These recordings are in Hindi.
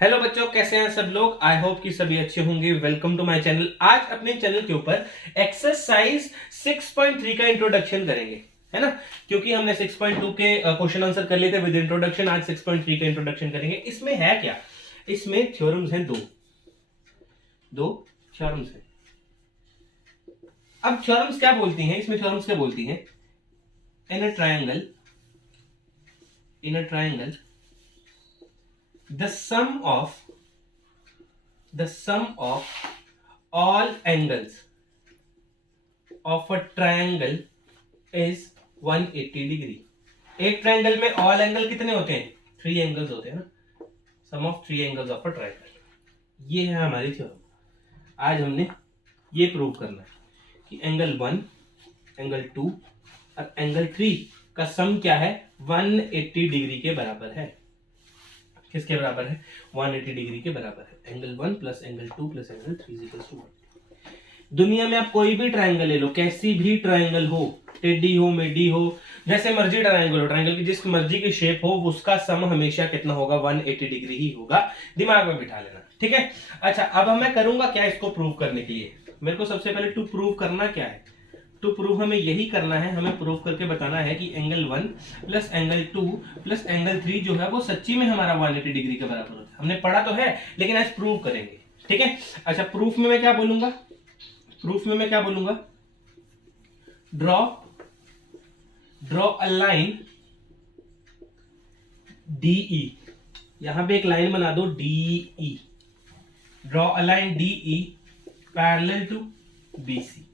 हेलो बच्चों, कैसे हैं सब लोग। आई होप कि सभी अच्छे होंगे। Welcome to my channel. आज अपने चैनल के ऊपर एक्सरसाइज 6.3 का इंट्रोडक्शन करेंगे, है ना। क्योंकि हमने 6.2 के क्वेश्चन आंसर कर लिए थे विद इंट्रोडक्शन। आज 6.3 का इंट्रोडक्शन करेंगे। इसमें है क्या, इसमें थ्योरम्स हैं दो दो थ्योरम्स हैं। अब थ्योरम्स क्या बोलती हैं, इसमें थ्योरम्स क्या बोलती हैं। In a triangle the sum of all angles of a triangle is 180 degree. एक ट्रायंगल में ऑल एंगल कितने होते हैं? 3 एंगल्स होते हैं ना। Sum of 3 angles of a triangle, ये है हमारी थ्योरम। आज हमने ये प्रूव करना है कि एंगल 1, एंगल 2 और एंगल 3 का सम क्या है, 180 डिग्री के बराबर है। किसके बराबर है? 180 डिग्री के बराबर है। Angle 1 plus angle 2 plus angle 3 equals to 1। दुनिया में आप कोई भी ट्रायंगल ले लो, कैसी भी ट्रायंगल हो, टेढ़ी हो, मेढ़ी हो, जैसे मर्जी ट्रायंगल हो, ट्रायंगल की जिस मर्जी की शेप हो, उसका सम हमेशा कितना होगा? 180 डिग्री ही होगा। दिमाग में बिठा लेना, ठीक है। अच्छा, अब मैं करूंगा क्या इसको प्रूव करने के लिए? मेरे को सबसे पहले टू प्रूव करना क्या है। टू प्रूव हमें यही करना है, हमें प्रूव करके बताना है कि angle 1 plus angle 2 plus angle 3 जो है वो सच्ची में हमारा 180 डिग्री के बराबर होता है। हमने पढ़ा तो है, लेकिन आज प्रूव करेंगे, ठीक है। अच्छा, प्रूफ में मैं क्या बोलूंगा? Draw draw a line DE। यहां पे एक लाइन बना दो DE। Draw a line DE parallel to BC।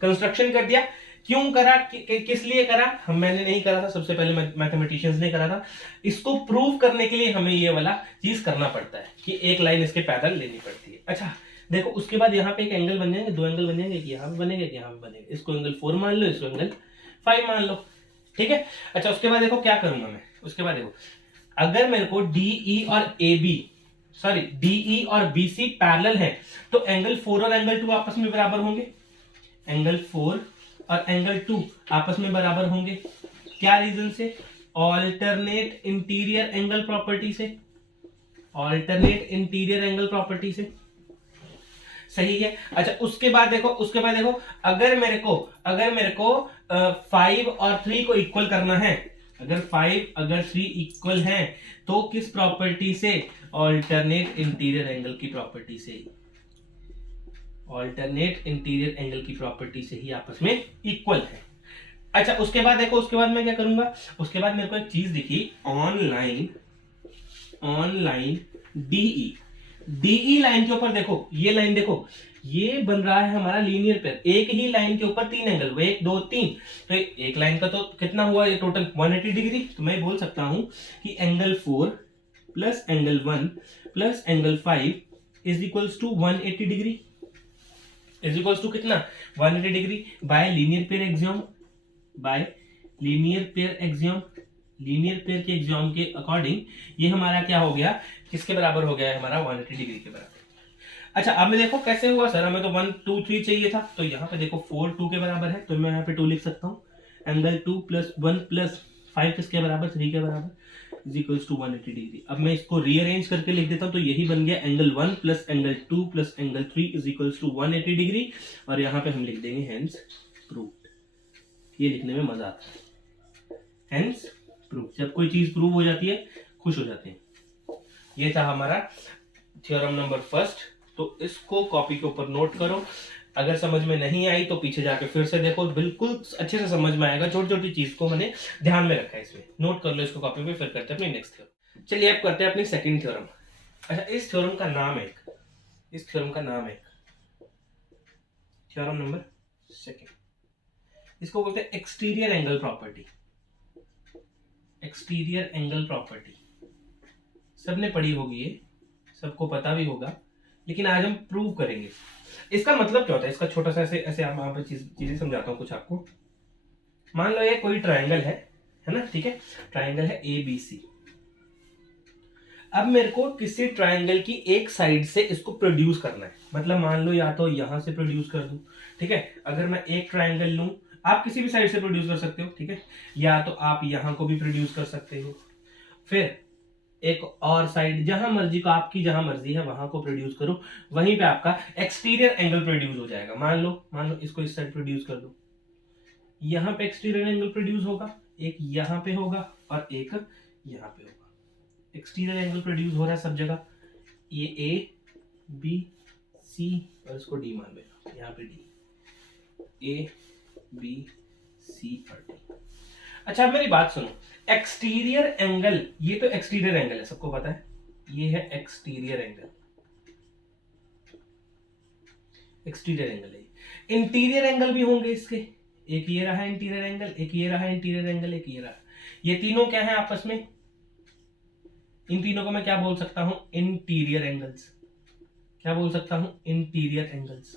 Construction कर दिया। क्यों करा, किस लिए करा? मैंने नहीं करा था, सबसे पहले मैथमेटिशियंस ने करा था। इसको प्रूव करने के लिए हमें ये वाला चीज करना पड़ता है कि एक लाइन इसके पैरेलल लेनी पड़ती है। अच्छा देखो, उसके बाद यहाँ पे एक एंगल बन जाएंगे, दो एंगल बन जाएंगे, यहाँ पे बनेंगे, यहाँ पे बनेंगे। इसको एंगल 4 मान लो, इसको एंगल 5 मान लो, ठीक है। अच्छा, उसके बाद देखो क्या करूंगा मैं। उसके बाद देखो, अगर मेरे को DE और BC पैरेलल है, तो एंगल 4 और एंगल 2 आपस में बराबर होंगे। एंगल 4 और एंगल 2 आपस में बराबर होंगे। क्या रीजन से? ऑल्टरनेट इंटीरियर एंगल प्रॉपर्टी से। सही है। अच्छा, उसके बाद देखो अगर मेरे को 5 और 3 को इक्वल करना है, अगर 3 इक्वल हैं, तो किस प्रॉपर्टी से? ऑल्टरनेट इंटीरियर एंगल की प्रॉपर्टी से। ही आपस में इक्वल है। अच्छा, उसके बाद देखो, उसके बाद मैं क्या करूंगा? उसके बाद मेरे को एक चीज दिखी, ऑनलाइन DE लाइन के ऊपर देखो, ये लाइन देखो, ये बन रहा है हमारा लीनियर पेयर। एक ही लाइन के ऊपर 3 एंगल, 1 2 3, तो एक लाइन का तो कितना हुआ ये टोटल? 180 डिग्री। तो मैं बोल सकता हूं कि angle 4 plus angle 1 plus angle 5 is equals to 180 degree. Is equals to कितना? 180 डिग्री। बाय लीनियर पेयर के एग्जाम के अकॉर्डिंग ये हमारा क्या हो गया? किसके बराबर हो गया है? हमारा 180 डिग्री के बराबर। अच्छा, अब मैं देखो कैसे हुआ सर, हमें तो 1 2 3 चाहिए था, तो यहाँ पे देखो 4 2 के बराबर है, तो मैं यहाँ पे 2 लिख सकता हूँ। एंगल 2 प्लस 1 प्लस 5 किसके बराबर? 3 के बराबर, इज इक्वल्स टू 180 डिग्री। अब मैं इसको रीअरेंज करके लिख देता हूँ, तो यही बन गया angle 1 plus angle 2 plus angle 3 is equals to 180 degree. और यहाँ पे हम लिख देंगे हेंस प्रूव्ड। ये लिखने में मजा आता है, हेंस प्रूव। जब कोई चीज प्रूव हो जाती है, खुश हो जाते हैं। ये था हमारा थ्योरम नंबर फर्स्ट। तो इसको कॉपी के ऊपर नोट करो। अगर समझ में नहीं आई तो पीछे जाके फिर से देखो, बिल्कुल अच्छे से समझ में आएगा। छोटी छोटी चीज को मैंने ध्यान में रखा है, इसमें नोट कर लो इसको कॉपी पे। फिर करते हैं अपनी नेक्स्ट थ्योरम। चलिए अब करते हैं अपनी सेकंड थ्योरम। अच्छा, इस थ्योरम का नाम है थ्योरम नंबर सेकंड। इसको बोलते हैं एक्सटीरियर एंगल प्रॉपर्टी। सबने पढ़ी होगी ये, सबको पता भी होगा, लेकिन आज हम प्रूव करेंगे। इसका मतलब क्या होता है? इसका छोटा सा ऐसे आप चीजें समझाता हूं कुछ आपको। मान लो ये कोई ट्रायंगल है ना, ठीक है। ट्रायंगल है ABC। अब मेरे को किसी ट्रायंगल की एक साइड से इसको प्रोड्यूस करना है। मतलब मान लो या तो यहां से प्रोड्यूस कर दूं, ठीक है। अगर मैं एक ट्रायंगल लूं, आप किसी भी साइड से प्रोड्यूस कर सकते हो, ठीक है। या तो आप यहां को भी प्रोड्यूस कर सकते हो। फिर एक और साइड, जहां मर्जी को, आपकी जहां मर्जी है वहां को प्रोड्यूस करो, वहीं पे आपका एक्सटीरियर एंगल प्रोड्यूस हो जाएगा। मान लो इसको इस साइड प्रोड्यूस कर दो, यहां पे एक्सटीरियर एंगल प्रोड्यूस होगा, एक यहां पे होगा और एक यहां पे होगा। एक्सटीरियर एंगल प्रोड्यूस हो रहा है सब जगह, ये ए बी सी और इसको डी मान लेना, यहाँ पे डी, ए बी सी और डी। अच्छा अब मेरी बात सुनो, एक्सटीरियर एंगल, ये तो एक्सटीरियर एंगल है, सबको पता है, ये है एक्सटीरियर एंगल, एक्सटीरियर एंगल है। इंटीरियर एंगल भी होंगे इसके, एक ये रहा इंटीरियर एंगल, एक ये रहा इंटीरियर एंगल, एक ये रहा, ये तीनों क्या है आपस में, इन तीनों को मैं क्या बोल सकता हूं, इंटीरियर एंगल्स। क्या बोल सकता हूं, इंटीरियर एंगल्स।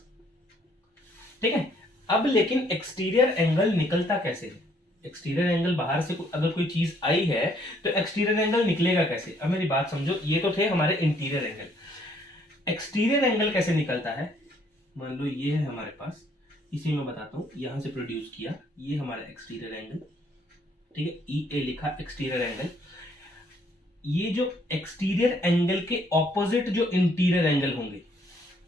ठीक है, अब लेकिन एक्सटीरियर एंगल निकलता कैसे है, एक्सटीरियर एंगल बाहर से अगर कोई चीज आई है तो एक्सटीरियर एंगल निकलेगा कैसे। अब मेरी बात समझो, ये तो थे हमारे इंटीरियर एंगल, एक्सटीरियर एंगल कैसे निकलता है। मान लो ये है हमारे पास, इसी में बताता हूं, यहां से प्रोड्यूस किया, ये हमारा एक्सटीरियर एंगल, ठीक है, ई ए लिखा एक्सटीरियर एंगल। ये जो एक्सटीरियर एंगल के ऑपोजिट जो इंटीरियर एंगल होंगे,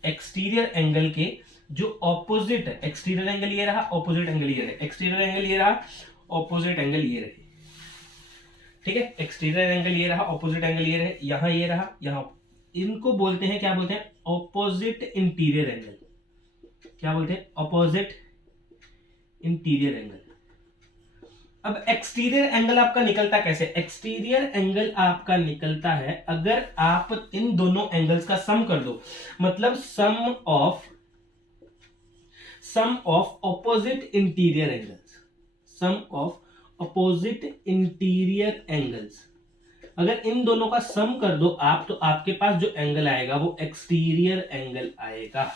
एक्सटीरियर एंगल के जो ऑपोजिट है, एक्सटीरियर एंगल ये रहा, ऑपोजिट एंगल ये रहे, एक्सटीरियर एंगल ये रहा, ऑपोजिट एंगल ये रहे, ठीक है, एक्सटीरियर एंगल ये रहा, ऑपोजिट एंगल ये रहे, यहां ये रहा, यहां, इनको बोलते हैं, क्या बोलते हैं, ऑपोजिट इंटीरियर एंगल। क्या बोलते हैं, ऑपोजिट इंटीरियर एंगल। अब एक्सटीरियर एंगल आपका निकलता कैसे, एक्सटीरियर एंगल आपका निकलता है अगर आप इन दोनों एंगल्स का सम कर दो, मतलब sum of opposite interior angles, sum of opposite interior angles. अगर इन दोनों का सम कर दो आप, तो आपके पास जो एंगल आएगा वो एक्सटीरियर एंगल आएगा।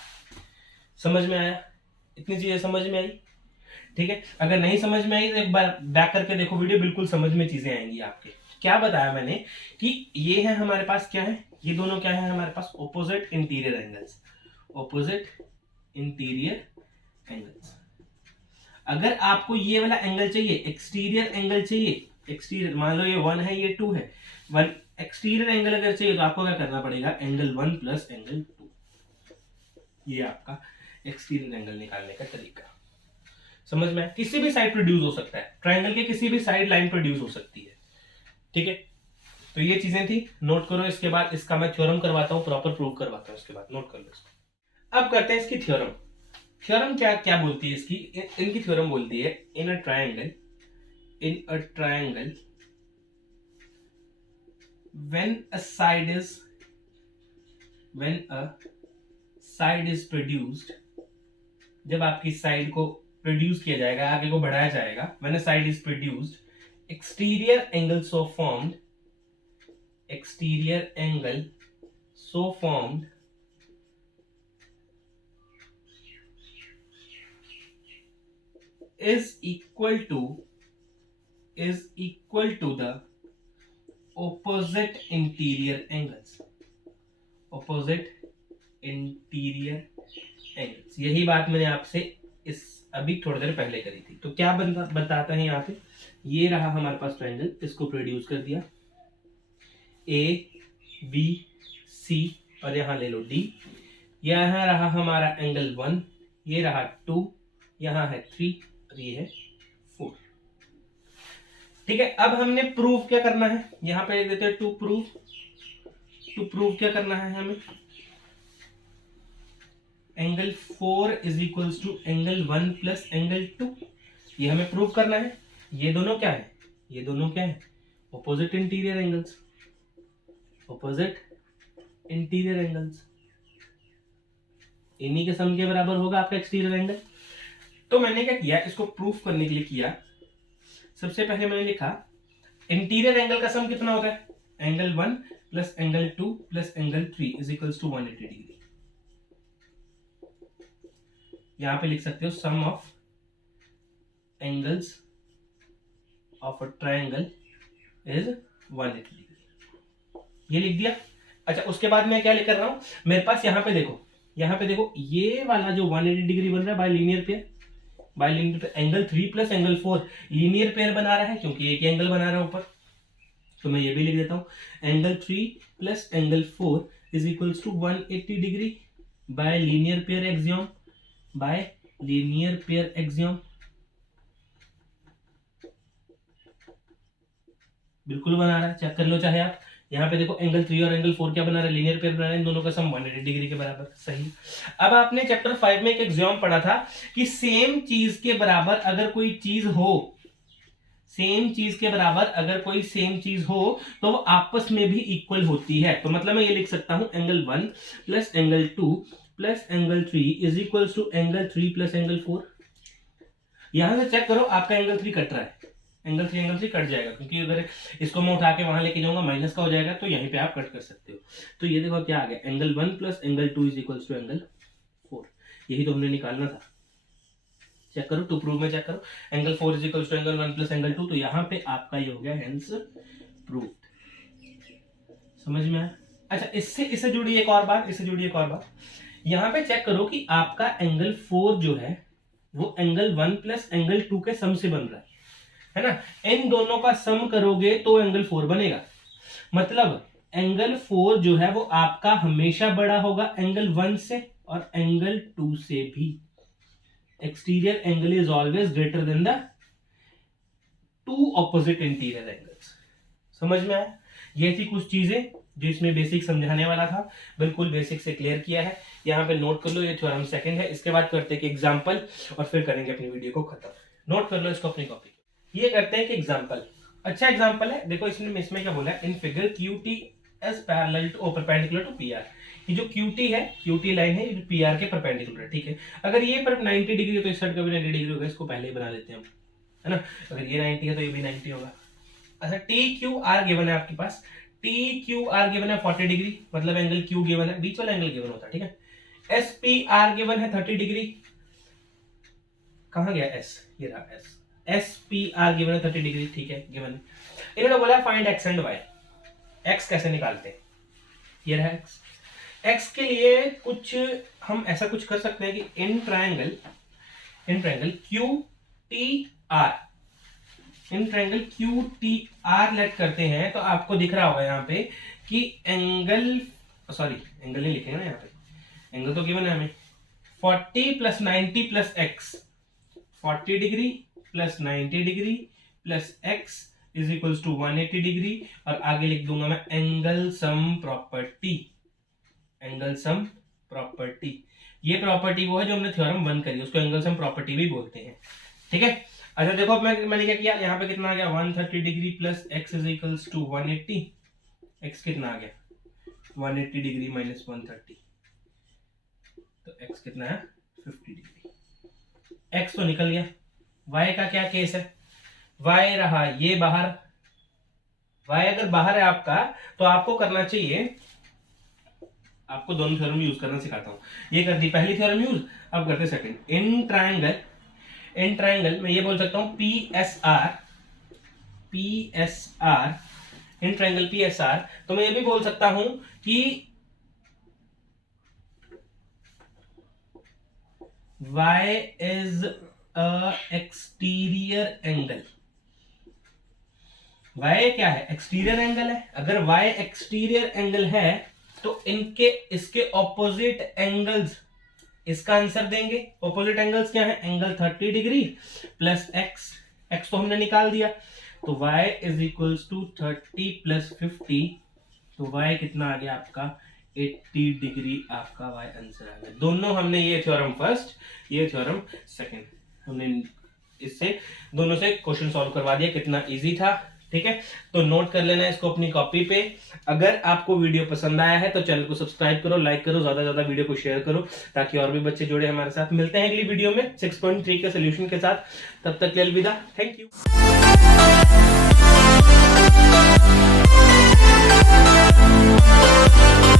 समझ में आया, इतनी चीजें समझ में आई, ठीक है। अगर नहीं समझ में आई तो एक बार बैक करके देखो वीडियो, बिल्कुल समझ में चीजें आएंगी आपके। क्या बताया मैंने कि ये है हमारे पास, क्या है, ये दोनों क्या है हमारे पास, opposite interior angles, opposite interior angles. अगर आपको ये वाला एंगल चाहिए, एक्सटीरियर एंगल चाहिए, एक्सटीरियर मान लो ये 1 है, ये 2 है, 1 एक्सटीरियर एंगल अगर चाहिए तो आपको क्या करना पड़ेगा, एंगल 1 प्लस एंगल 2, ये आपका एक्सटीरियर एंगल निकालने का तरीका। समझ में, किसी भी साइड प्रोड्यूस हो सकता है, ट्रायंगल के किसी भी साइड लाइन प्रोड्यूस हो सकती है, ठीक है। तो ये चीजें थी, नोट करो। इसके बाद इसका मैं थ्योरम करवाता हूं, प्रॉपर प्रूव करवाता हूं, इसके बाद नोट कर लो इसको। अब करते हैं इसकी थ्योरम। थ्योरम क्या क्या बोलती है इसकी, इनकी थ्योरम बोलती है, in a triangle when a side is produced, जब आपकी साइड को प्रोड्यूस किया जाएगा, आगे को बढ़ाया जाएगा, when a side is produced, exterior angle so formed is equal to the opposite interior angles, यही बात मैंने आपसे इस अभी थोड़ी देर पहले करी थी। तो क्या बताता है यहाँ पे, ये रहा हमारे पास ट्रायंगल, इसको प्रोड्यूस कर दिया, ए बी सी और यहां ले लो डी, यहां रहा हमारा एंगल 1, ये रहा 2, यहां है 3 और ये है 4, ठीक है। अब हमने प्रूव क्या करना है, यहां पे देते हैं टू प्रूव क्या करना है हमें, angle 4 is equals to angle 1 plus angle 2, ये हमें प्रूव करना है। ये दोनों क्या है, ये दोनों क्या है, ऑपोजिट इंटीरियर एंगल्स, इन्हीं के सम के बराबर होगा आपका एक्सटीरियर एंगल। तो मैंने क्या किया, इसको प्रूफ करने के लिए किया, सबसे पहले मैंने लिखा इंटीरियर एंगल का सम कितना होता है, angle 1 plus angle 2 plus angle 3 is equals to 180 degree. यहां पे लिख सकते हो sum of angles of a triangle is 180 degree, ये लिख दिया। अच्छा उसके बाद मैं क्या लिख कर रहा हूं, मेरे पास यहाँ पे देखो ये वाला जो 180 डिग्री बन रहा है bye linear pair, angle 3 plus angle 4 linear pair बना रहा है, क्योंकि एक एंगल बना रहा है ऊपर, तो मैं ये भी लिख देता हूँ, angle 3 plus angle 4 is equals to 180 degree by linear pair axiom, by linear pair axiom. बिल्कुल बना रहा है, चेक कर लो चाहे आप। यहाँ पे देखो एंगल 3 और एंगल 4 क्या बना रहा है, लीनियर पेयर बना रहे हैं, इन दोनों का सम 180 डिग्री के बराबर, सही। अब आपने चैप्टर 5 में एक एग्जाम पढ़ा था कि सेम चीज के बराबर अगर कोई चीज हो, सेम चीज के बराबर अगर कोई सेम चीज हो तो वो आपस में भी इक्वल होती है। तो मतलब मैं ये लिख सकता हूं angle 1 plus angle 2 plus angle 3 is equal to angle 3 plus angle 4। यहां से चेक करो आपका एंगल 3 कट रहा है, एंगल 3 कट जाएगा, क्योंकि अगर इसको मैं उठा के वहां लेके जाऊंगा माइनस का हो जाएगा, तो यहीं पे आप कट कर सकते हो। तो ये देखो क्या आ गया, angle 1 plus angle 2 is equal to angle 4। यही तो हमने निकालना था। चेक करो, टू प्रूव में चेक करो, angle 4 is equal to angle 1 plus angle 2, तो यहाँ पे आपका ये हो गया हेंस प्रूव। समझ में आया? अच्छा, इससे जुड़ी एक और बात, यहाँ पे चेक करो कि आपका एंगल 4 जो है वो एंगल 1 प्लस एंगल 2 के सम से बन रहा है ना। इन दोनों का सम करोगे तो एंगल 4 बनेगा। मतलब एंगल 4 जो है वो आपका हमेशा बड़ा होगा एंगल 1 से और एंगल 2 से भी। Exterior angle is always greater than the two opposite interior angles. समझ में आया? ये थी कुछ चीजें जो इसमें बेसिक समझाने वाला था, बिल्कुल बेसिक से क्लियर किया है। यहाँ पे नोट कर लो, ये थ्योरम सेकंड है। इसके बाद करते हैं कि एग्जांपल और फिर करेंगे अपनी वीडियो को खत्म। नोट कर लो इसको अपनी कॉपी। ये करते हैं कि एग्जांपल, अच्छा एग्जांपल है, देखो इसमें क्या बोला है, in figure QT as parallel to perpendicular to PR। ये जो QT है, QT लाइन है, ये PR के परपेंडिकुलर है, ठीक है। अगर ये पर 90 डिग्री है तो इस साइड का भी 90 डिग्री होगा, इसको पहले ही बना लेते हैं हम, है ना। अगर ये 90 है तो ये भी 90 होगा। अच्छा, TQR गिवन है आपके पास, TQR गिवन है 40 डिग्री, मतलब एंगल Q गिवन है, बीच वाला एंगल गिवन होता है, ठीक है। SPR गिवन है 30 डिग्री, कहां गया S, ये रहा S। SPR गिवन है 30 डिग्री, ठीक है, गिवन। इन्होंने बोला find x and y। x कैसे निकालते हैं, ये रहा x। x के लिए कुछ हम ऐसा कुछ कर सकते हैं कि इन ट्रायंगल QTR लेट करते हैं, तो आपको दिख रहा होगा यहाँ पे कि एंगल नहीं लिखेंगे ना यहाँ पे, एंगल तो गिवन है हमें 40 plus 90 plus x, 40 degree plus 90 degree plus x is equal to 180 degree, और आगे लिख दूंगा मैं एंगल सम प्रॉपर्टी। ये प्रॉपर्टी वो है जो हमने थ्योरम 1 करी, उसको एंगल सम प्रॉपर्टी भी बोलते हैं, ठीक है। अच्छा देखो, मैंने क्या किया, यहाँ पे कितना आ गया 130 degree plus x is equal to 180। x कितना आ गया 180 डिग्री माइनस 130, तो x कितना है 50 डिग्री। x तो निकल गया। y का क्या केस है, y रहा ये बाहर। y अगर बाहर है आपका तो आपको करना चाहिए, आपको दोनों थ्योरम यूज करना सिखाता हूं। ये कर दी पहली थ्योरम यूज, अब करते सेकंड। इन ट्रायंगल मैं ये बोल सकता हूं PSR, इन ट्रायंगल PSR, तो मैं ये भी बोल सकता हूं कि y is a exterior angle. y क्या है, एक्सटीरियर एंगल है। अगर y एक्सटीरियर एंगल है तो इसके ऑपोजिट एंगल्स, इसका आंसर देंगे। ऑपोजिट एंगल्स क्या है, एंगल 30 डिग्री प्लस x तो हमने निकाल दिया, तो y is equal to 30 plus 50, तो y कितना आ गया आपका 80 डिग्री, आपका y आंसर आ गया। दोनों हमने, ये थ्योरम फर्स्ट, ये थ्योरम सेकंड, हमने इससे दोनों से क्वेश्चन सॉल्व करवा दिया। कितना इजी था, ठीक है। तो नोट कर लेना इसको अपनी कॉपी पे। अगर आपको वीडियो पसंद आया है तो चैनल को सब्सक्राइब करो, लाइक करो, ज्यादा ज्यादा वीडियो को शेयर करो, ताकि और भी बच्चे जुड़े हमारे साथ। मिलते हैं अगली वीडियो में 6.3 के सोल्यूशन के साथ, तब तक के लिए अलविदा, थैंक यू।